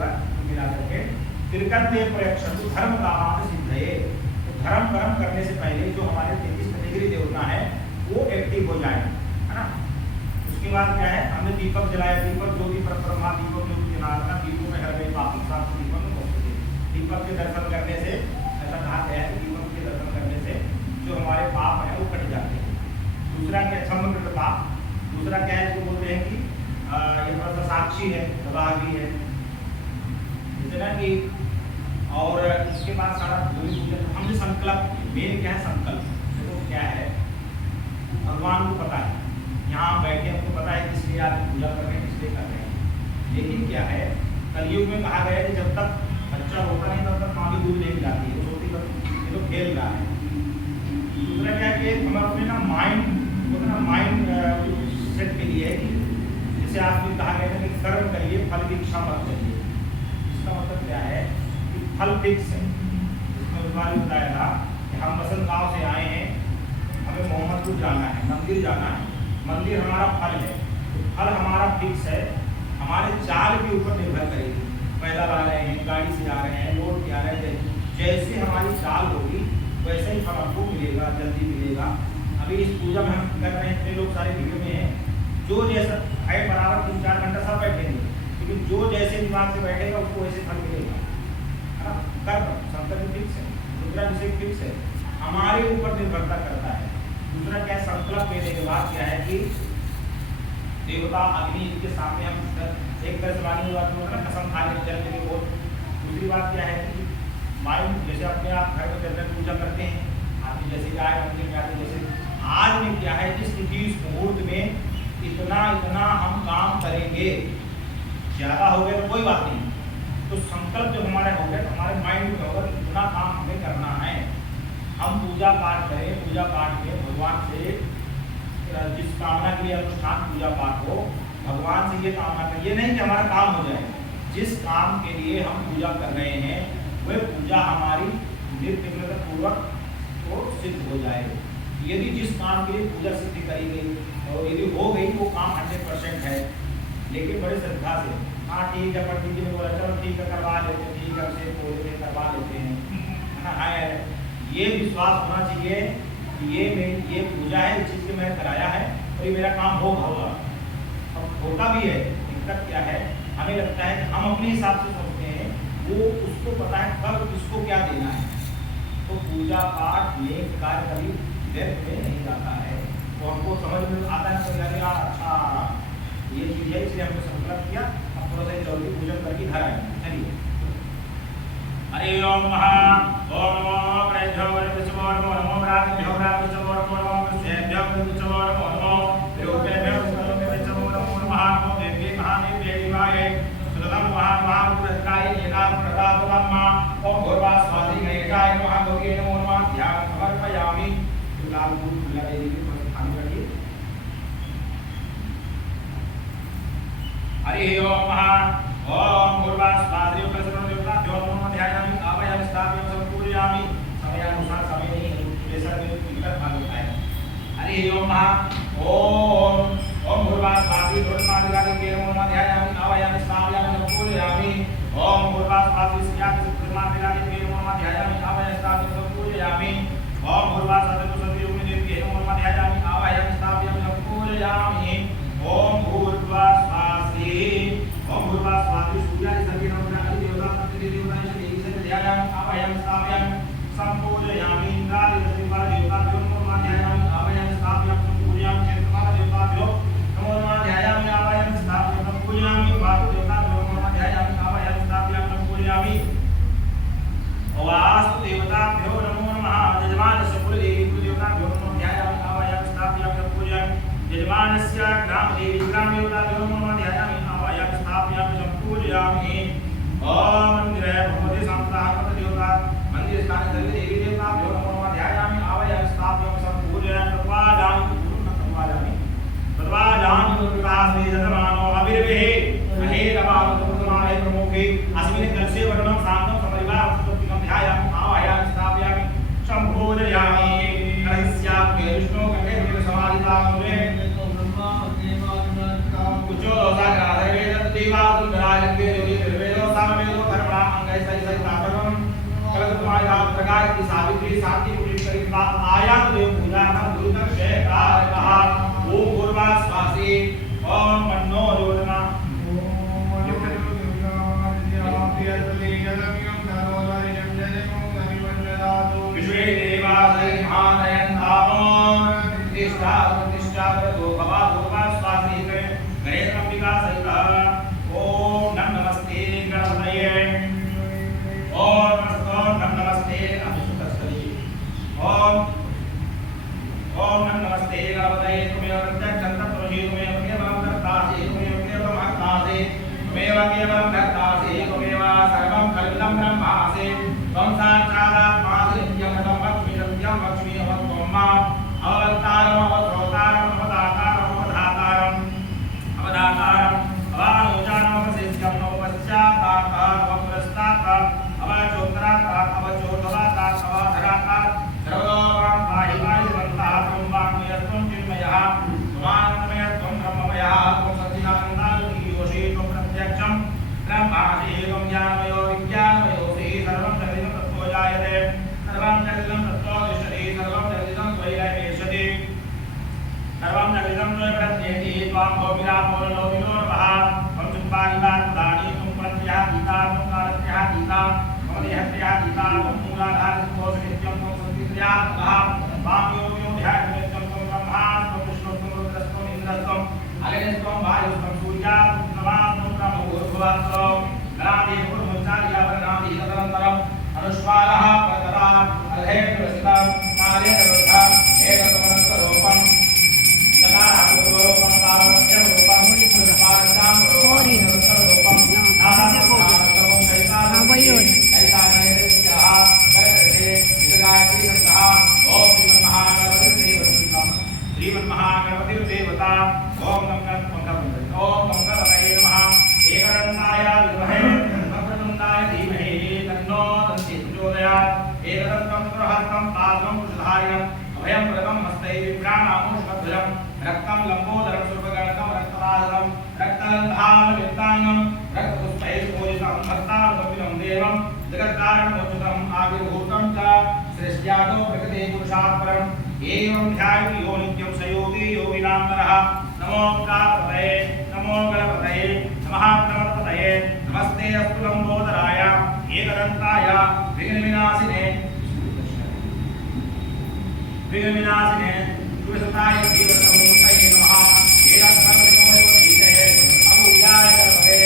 जो है मिला करके त्रिकर्ते प्रयक्षतु धर्म कामान सिद्धये। तो धर्म कर्म करने से पहले जो हमारे 33 कैटेगरी देवता है वो एक्टिव हो जाए, है ना। उसके बाद क्या है, हमने दीपक जलाया, दीपक ज्योति परब्रह्मा, दीपक ज्योति जलाना, दीपों में हर वे पापी साफ दीपक में पहुंचते। दीपक के दर्शन करने से ऐसा कहा गया है, दीपक के दर्शन करने से जो हमारे पाप है वो कट जाते हैं। दूसरा क्या, समग्र पाप। दूसरा क्या है, इसको बोलते हैं कि ये थोड़ा सा साक्षी है, गवाह भी है, जैसे ना कि। और इसके बाद सारा हमने संकल्प, मेन क्या है संकल्प। देखो क्या है, भगवान को पता है, यहाँ बैठे हमको पता है किस लिए आप पूजा कर रहे हैं, किस लिए कर रहे हैं। लेकिन क्या है, कलयुग में कहा गया है कि जब तक बच्चा होता नहीं तब तक माँ भी दूध लेके जाती है, सोती ये तो खेल रहा है। दूसरा क्या है कि हमारे ना माइंड माइंड सेट के लिए है कि जैसे आपने कहा गया है कि कर्म करिए फल की इच्छा मत करिए। इसका मतलब क्या है कि फल फिक्स है। इसमें इस बार बताया था कि हम बसंत गाँव से आए हैं, हमें मोहम्मदपुर जाना है, मंदिर जाना है, मंदिर हमारा फल है, तो फल हमारा फिक्स है, हमारे चाल के ऊपर निर्भर करेगी। पैदल आ रहे हैं, गाड़ी से आ रहे हैं, लोड के आ रहे हैं, जैसे हमारी चाल होगी वैसे ही फल हमको मिलेगा, जल्दी मिलेगा। अभी इस पूजा में हम कर रहे हैं, इतने लोग सारे भीड़ में हैं, जो जैसा है बराबर 3-4 घंटा सब बैठेंगे, लेकिन जो जैसे दिमाग से बैठेगा उसको वैसे फल मिलेगा, है ना। कर्म संकल्प फिक्स है, दूसरा विषय फिक्स है, हमारे ऊपर निर्भरता करता है। दूसरा क्या है, संकल्प लेने के बाद क्या है कि देवता अग्नि के सामने हम एक तरह से मानी बात होगा ना, कसम खा ले चल के बोल। दूसरी बात क्या है कि माइंड जैसे अपने आप घर में चलकर पूजा करते हैं, आपने जैसे आए मंदिर में आते, जैसे आज में क्या है जिस तिथि इस मुहूर्त में इतना हम काम करेंगे, ज़्यादा हो गया तो कोई बात नहीं, तो संकल्प जब हमारे हो गया तो हमारे माइंड में होगा इतना काम हमें करना है। हम पूजा पाठ करें, पूजा पाठ में भगवान से जिस कामना के लिए अनुष्ठान पूजा पाठ हो, भगवान से ये कामना करें, ये नहीं कि हमारा काम हो जाए, जिस काम के लिए हम पूजा कर रहे हैं वह पूजा हमारी निर्विघ्न पूर्वक तो सिद्ध हो जाए। यदि जिस काम के लिए पूजा सिद्ध करी गई और यदि हो गई वो काम 100% है, लेकिन बड़े श्रद्धा से, हाँ ठीक है पंडित जी ने बोला चलो ठीक है करवा लेते हैं, ठीक है उसे बोलते करवा लेते हैं, है ना। है ये विश्वास होना चाहिए कि ये पूजा है, इस चीज़ से मैंने कराया है और ये मेरा काम होगा। अब होता भी है, दिक्कत क्या है, हमें लगता है कि हम अपने हिसाब से सोचते हैं, वो उसको पता है कब किसको क्या देना है। तो पूजा पाठ नेक कार्य कभी व्यर्थ में नहीं जाता है। तो हमको समझ में आता है तो यार अच्छा ये चीज़ है, इसलिए हमने संकल्प किया, अब थोड़ा सा चौथी पूजन करके घर आए। चलिए, हरे ओम महा ओम नमो प्रेभ्यो वरविष्णो नमो नमो ब्राह्मणेभ्यो ब्राह्मणेभ्यो नमो नमो कृष्णेभ्यो कृष्णेभ्यो नमो नमो विरूपेभ्यो विष्णुभ्यो नमो नमः ओम देवी महादेवी देवाय सुदम महामहापुरस्काय एकाम प्रदातमम्मा ओम भूर्वास्वाति गणेशाय नमः गौरी नमो नमः ध्यान समर्पयामि। लाल फूल फुला देवी के स्थान रखिए। हरि ओम महा ओम भूर्वास्वाति देवताभ्यो नमः ध्यायामि आवाहयामि स्थापयामि संपूजयामि। समयानुसार समय नहीं जैसा निकट भाग होता है। हरि ओम महा ओम भूर्वास्वाति देवताभ्यो नमः ध्यायामि आवाहयामि स्थापयामि संपूजयामि। ओम भूर्वास्वाति देवताभ्यो नमः ध्यायामि आवाहयामि स्थापयामि संपूजयामि। ओम भूर्वास्वाति नमः ध्यायामि आवाहयामि स्थापयामि संपूजयामि। ओम भूर्वास्वाति सूर्याय सर्वे नमः देवता देवताय श्री ध्यायामि आवाहयामि स्थापयामि संपूजयामि। इंद्रादि देवता देवताभ्यो नमः ध्यायामि आवाहयामि स्थापयामि संपूजयामि। चंद्रमा देवताभ्यो नमो नमः ध्यायामि आवाहयामि स्थापयामि संपूजयामि। वायु देवताभ्यो नमः ध्यायामि आवाहयामि स्थापयामि संपूजयामि। वास्तु देवताभ्यो नमो नमः। यजमानस्य कुलदेवी कुलदेवताभ्यो नमः ध्यायामि आवाहयामि स्थापयामि संपूजयामि। यजमानस्य ग्रामदेवी ग्रामदेवताभ्यो नमः ध्यायामि आवाहयामि स्थापयामि संपूजयामि। ओम मंदिरे भगवते संस्थापक देवता मंदिर स्थान देवी देवताभ्यो नमः ध्यायामि आवाहयामि स्थापयामि संपूजयामि। तत्वाजामि प्रकाशे जतमानो अविर्वेहे अहेरवावतु समाहे प्रमुखे अस्मिन् कलशे वर्णं शान्तं सपरिवारं ध्यायामि आवाहयामि स्थापयामि संपूजयामि। कलस्याग्रे विष्णु गंगे समाधितामुरे कुचो दोषाग्राधरे देवादुर्गायंगे देवी निर्वेदो साम ऐसा ऐसा तापरम कल तुम्हारे आप प्रकार की सावित्री साथी पुलिस करीबा आयात देव पूजा का गुरुतर शेकार कहा ओम पूर्वा स्वासी ओम मन्नो रोदना विश्वे देवादय महानयन धामो प्रतिष्ठा प्रतिष्ठा प्रदो भवा पूर्वा स्वासी गणेश अंबिका सहित ओम नमस्ते गणपतये ओम नमस्ते अभिषुतस्तरी ओम नमस्ते गणपतये तुमेव प्रत्यक्षं तत्त्वमसि तुमेव केवलं कर्तासि तुमेव केवलं भक्तासि तुमेव केवलं भक्तासि तुमेव सर्वं खलिलं ब्रह्मासि त्वं साक्षादात्मासि नित्यं सतं लक्ष्मी सत्यं लक्ष्मी त्वं माम् अवतारम् अवधोतारम् अवदातारम् अवधातारम् अवदातारम् अवानुजानम् अवशिष्यम् अवपश्चात्तात् अवपुरस्तात् अवचोत्रात् अवचोर्ध्वात् अवधरात् सर्वलोकान् पाहि पाहि सर्वन्तः त्वं वाङ्मयस्त्वं चिन्मयः त्वमानन्दमयस्त्वं ब्रह्ममयः त्वं सच्चिदानन्दादियोषि त्वं प्रत्यक्षं ब्रह्मासि त्वं ज्ञानमयो विज्ञानमयोऽसि सर्वं जगदिदं तत्त्वो जायते सर्वं जगदिदं तत्त्वो तिष्ठति सर्वं जगदिदं त्वयैवेशति सर्वं जगदिदं त्वयि प्रत्येति त्वां भोगिरापो लोभिनोर्वः त्वं चुम्बानिवादानि त्वं प्रत्ययातीता त्वं कालत्रयातीता त्वं देहत्रयातीता त्वं मूलाधारस्त्वं त्वं संस्कृत्यात्मकः त्वां योगिनो ध्याननित्यं त्वं ब्रह्मा त्वं विष्णुः त्वं रुद्रस्त्वं इन्द्रस्त्वं अग्निस्त्वं वायुस्त्वं सूर्यः त्वं ब्रह्मभूर्भुवस्त्वं गणाधिपुरुषार्यावरणादि तदनन्तरम् अनुष्वारः परतरः अर्धेन्द्रवसितं नारेन्द्रवृद्धम् एकसमनस्वरूपम् नकारपूर्वरूपम् तारमध्यमरूपम् अनुष्वारस्यां रूपम् नानारूपम् कैतानयदित्यः करकृते निजगायत्री शब्दः ॐ श्रीमन्महागणपतिर्देवता ॐ मंगलपतये नमः एकदन्ताय विद्महे वक्रतुण्डाय धीमहि तन्नो दन्ति प्रचोदयात् एकदन्तं प्रहस्तं पादं कुशधारिणम् अभयं प्रदं हस्तै विभ्राणामुष्मधुरं रक्तं लम्बोदरं सुरभगणकं रक्तवादनं रक्तगन्धानुलिप्ताङ्गं रक्तपुष्पैः पूजितं भक्तानुकम्पितं देवं जगत्कारणमोचितम् आविर्भूतं च सृष्ट्यादौ प्रकृते पुरुषात् परम् एवं ध्यायति यो नित्यं स योगी योगिनां नरः नमो गणपतये नमो गणपतये नमः गणपतये नमस्ते अस्तु लंबोदराय एकदन्ताय विघ्नविनाशिने शुभसताय जीवसमूर्तये नमः एकात्मकमोदीते अभूयाय गणपते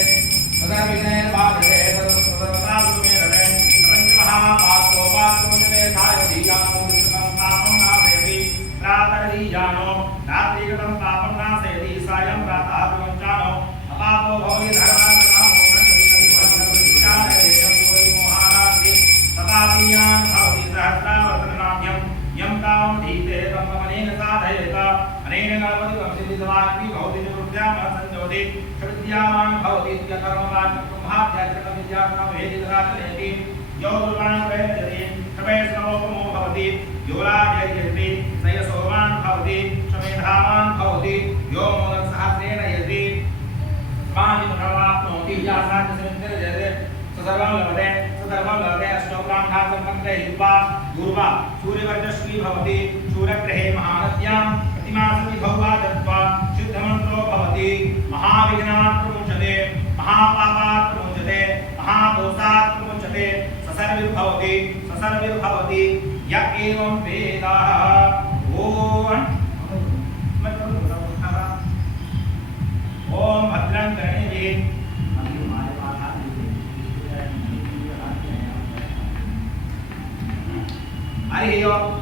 सदा विघ्नैर्बाधते सर्वसर्वतासुमेरते प्रपञ्चमहापात्रोपात्रोचते धायतीयानो विश्वं पापं नाशयति प्रातरीयानो रात्रिगतं पापं नाशयति सायं प्रातः विवञ्चानो अपापो भवति धर्मान्तकामो तथापीयान् भवति सहस्रावर्तनान्यं यं तावं धीते तं अनेन साधयेत अनेन गणपतिवंशतिसमाग्नि भवति निवृत्त्यां संजोति विद्यावान् भवति इत्यकर्मवान् ब्रह्माध्यात्मकं विद्यात्मं वेदितराचलेति यो दुर्वान् प्रयजति शमेश्वरोपमो भवति यो राजयति स यशोवान् भवति शमेधावान् भवति यो मोदकसहस्रेण यति मानितुमवाप्नोति यासाध्यसमितिर्जयते सर्वं लभते अष्टोब्राह्मणाः सम्पन्ते गुर्वा सूर्यवर्चस्वी भवति शूरग्रहे महानद्यां प्रतिमासति भौवा दत्वा शुद्धमन्त्रो भवति महाविघ्नात् प्रमुच्यते महापापात् प्रमुच्यते महादोषात् प्रमुच्यते ससर्विर्भवति य एवं वेदाः ओम भद्रं करणीभिः हरि ओम